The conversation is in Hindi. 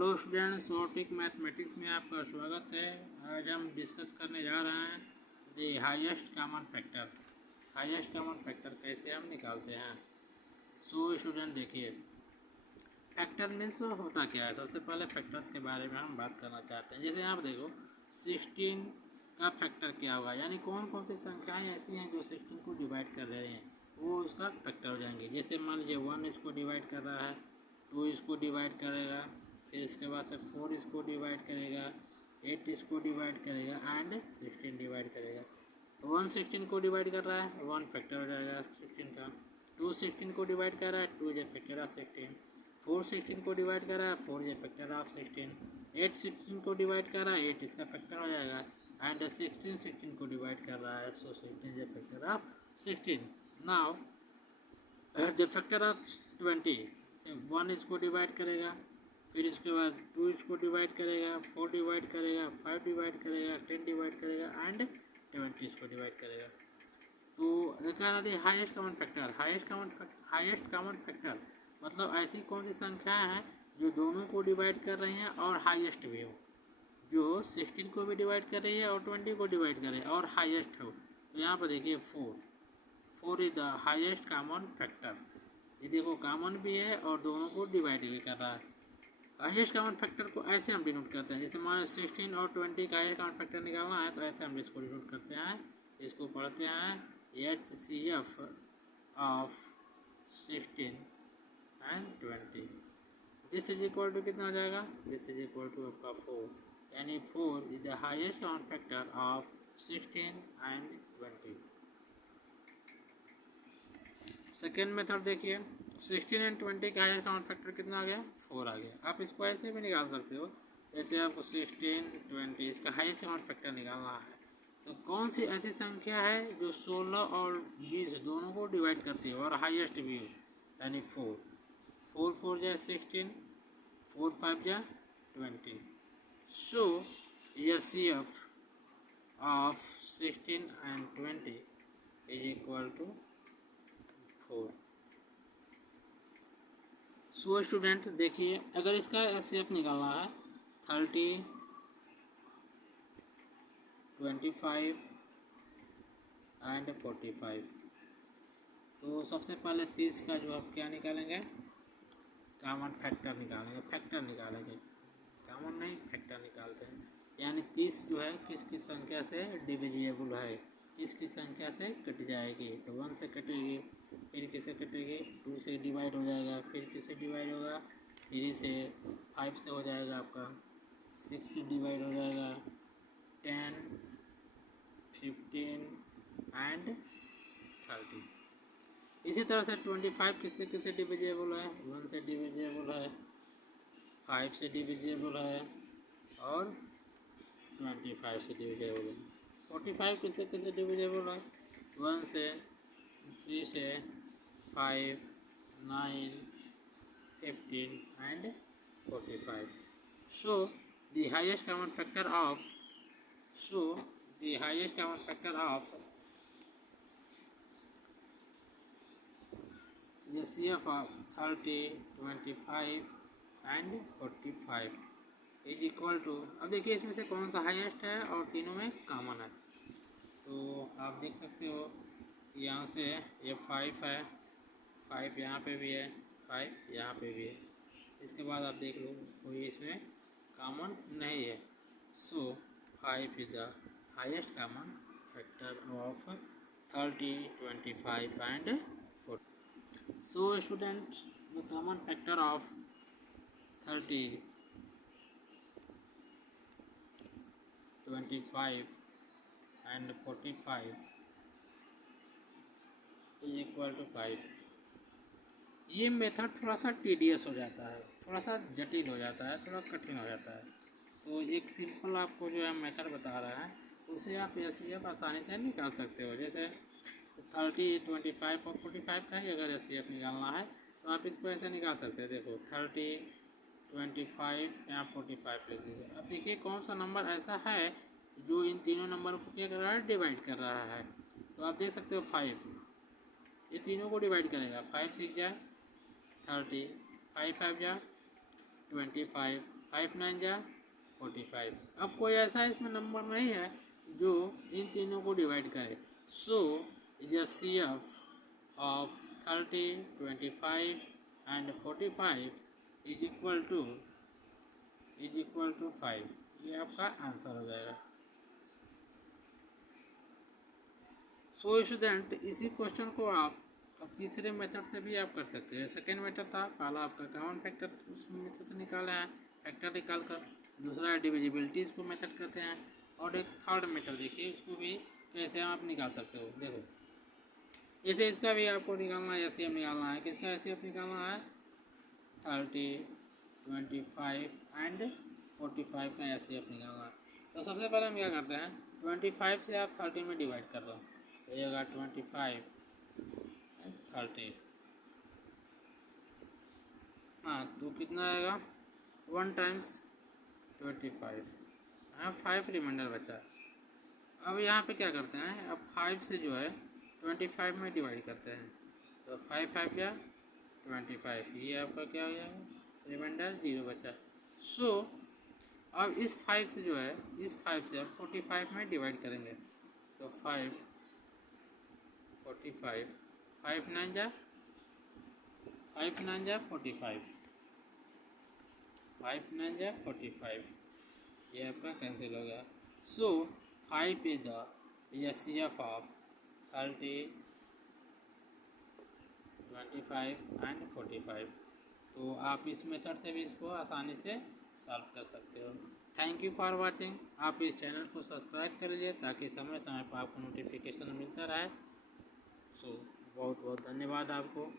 हेलो स्टूडेंट्स, सॉर्टिक मैथमेटिक्स में आपका स्वागत है। आज हम डिस्कस करने जा रहे हैं the highest common factor. Highest common factor कैसे हम निकालते हैं। सो स्टूडेंट देखिए, फैक्टर मीन्स होता क्या है। सबसे पहले फैक्टर्स के बारे में हम बात करना चाहते हैं। जैसे आप देखो 16 का फैक्टर क्या होगा, यानी कौन कौन सी संख्याएँ ऐसी हैं जो 16 को डिवाइड कर दे रही हैं, वो उसका फैक्टर हो जाएंगे। जैसे मान लीजिए 1 इसको डिवाइड कर रहा है, 2 इसको डिवाइड करेगा, फिर इसके बाद से 4 इसको डिवाइड करेगा, 8 इसको डिवाइड करेगा एंड 16 डिवाइड करेगा। 1 16 को डिवाइड कर रहा है, 1 फैक्टर हो जाएगा 16 का। 2 16 को डिवाइड कर रहा है, 2 इज फैक्टर ऑफ 16। 4 16 को डिवाइड कर रहा है, 4 इज फैक्टर ऑफ 16। 8 16 को डिवाइड कर रहा है, 8 इसका फैक्टर हो जाएगा एंड 16 16 को डिवाइड कर रहा है, सो 16 is factor of 16। Now the factor of 20, 1 इसको डिवाइड करेगा, फिर इसके बाद 2 इसको डिवाइड करेगा, 4 डिवाइड करेगा, 5 डिवाइड करेगा, 10 डिवाइड करेगा एंड 20 इसको डिवाइड करेगा। तो देखा ना, highest common factor. Highest common factor मतलब ऐसी कौन सी संख्या है जो दोनों को डिवाइड कर रही हैं और हाईएस्ट भी हो, जो 16 को भी डिवाइड कर रही है और 20 को डिवाइड कर रही है और हाईएस्ट हो। तो यहाँ पर देखिए 4 is the highest common factor. ये देखो कॉमन भी है और दोनों को डिवाइड भी कर रहा है। हाईएस्ट कॉमन फैक्टर को ऐसे हम डिनोट करते हैं, जैसे मान 16 और 20 का हाईएस्ट कॉमन फैक्टर निकालना है तो ऐसे हम इसको डिनोट करते हैं। इसको पढ़ते हैं HCF of 16 and 20। This is equal to कितना हो जाएगा, दिस इज इक्वल टू आपका 4, यानी 4 is the highest common factor of 16 and 20। Second method देखिए, 16 एंड 20 का हाईएस्ट कॉमन फैक्टर कितना आ गया, 4 आ गया। आप इसको ऐसे भी निकाल सकते हो, जैसे आपको 16 20 इसका हाईएस्ट कॉमन फैक्टर निकालना है तो कौन सी ऐसी संख्या है जो 16 और 20 दोनों को डिवाइड करती है और हाईएस्ट भी हो, यानी 4 4 जा 16, 4 5 जा 20। So HCF of 16 and 20 is equal to 4। So student देखिए, अगर इसका HCF निकालना है 30 25 एंड 45, तो सबसे पहले 30 का जो आप क्या निकालेंगे, कॉमन फैक्टर निकालेंगे। कॉमन नहीं, फैक्टर निकालते हैं। यानी 30 जो है किसकी संख्या से डिविजिबल है, किसकी संख्या से कट जाएगी, तो 1 से कटेगी, फिर किसे कटेगी, 2 से डिवाइड हो जाएगा, फिर किसे डिवाइड होगा, 3 से, 5 से हो जाएगा आपका, 6 से डिवाइड हो जाएगा, 10 15 एंड 30। इसी तरह से 25 किससे किससे डिविजिबल है, 1 से डिविजिबल है, 5 से डिविजिबल है और 25 से डिविजिबल है। 45 किससे किससे डिविजिबल है, 1 से, 3 से, 5 9 15 and 45। So the highest common factor of HCF of 30 25 and 45 is equal to, अब देखिए इसमें से कौन सा हाईएस्ट है और तीनों में कॉमन है। तो आप देख सकते हो यहाँ से ये 5 है, 5 यहाँ पे भी है, 5 यहाँ पे भी है। इसके बाद आप देख लो कोई इसमें कॉमन नहीं है। सो 5 is the highest common factor of 30 25 and 40। So student, the common factor of 30 25 and 45 is equal to 5। ये मेथड थोड़ा सा टीडियस हो जाता है, थोड़ा सा जटिल हो जाता है, थोड़ा कठिन हो जाता है। तो एक सिंपल आपको जो है मेथड बता रहा है, उसे आप HCF आसानी से निकाल सकते हो। जैसे 30 25 और 45 का ही अगर HCF निकालना है तो आप इसको ऐसे निकाल सकते हैं। देखो 30 25 यहाँ 45 लिख दीजिए। अब देखिए कौन सा नंबर ऐसा है जो इन तीनों नंबर को क्या कर रहा है, डिवाइड कर रहा है। तो आप देख सकते हो 5 ये तीनों को डिवाइड करेगा, 5 6 जा 30, 5 5 जा 25, 5 9 जा 45। अब कोई ऐसा इसमें नंबर नहीं है जो इन तीनों को डिवाइड करे। So the CF of 30 25 and 45 is equal to 5। ये आपका आंसर हो जाएगा। सो स्टूडेंट, इसी क्वेश्चन को आप तीसरे मेथड से भी आप कर सकते हैं। सेकेंड मेथड था पहला आपका कॉमन फैक्टर, उस मेथड से निकाला है फैक्टर निकाल कर। दूसरा डिविजिबिलिटीज़ को मेथड करते हैं। और एक थर्ड मेथड देखिए, उसको भी कैसे आप निकाल सकते हो। देखो, जैसे इसका भी आपको निकालना है, एचसीएफ निकालना है। किसका एचसीएफ निकालना है? 30 25 एंड 45 का एचसीएफ निकालना है। तो सबसे पहले हम क्या करते हैं, 25 से आप 30 में डिवाइड कर दो, तो ये होगा 25 30। हाँ, तो कितना आएगा? 1 टाइम्स 25, हाँ 5 रिमाइंडर बचा। अब यहाँ पे क्या करते हैं, अब 5 से जो है 25 में डिवाइड करते हैं, तो 5 5 क्या 25, ये आपका क्या हो जाएगा? रिमाइंडर 0 बचा। सो अब इस 5 से जो है, इस 5 से अब 45 में डिवाइड करेंगे, तो 5 45 5 9 जा 45, 5 9 जा 45, ये आपका कैंसिल हो गया। सो 5 is the CF of 30 25 and 45। तो आप इस मेथड से भी इसको आसानी से सॉल्व कर सकते हो। Thank you for watching. आप इस चैनल को सब्सक्राइब कर लीजिए ताकि समय समय पर आपको नोटिफिकेशन मिलता रहे। सो बहुत बहुत धन्यवाद आपको।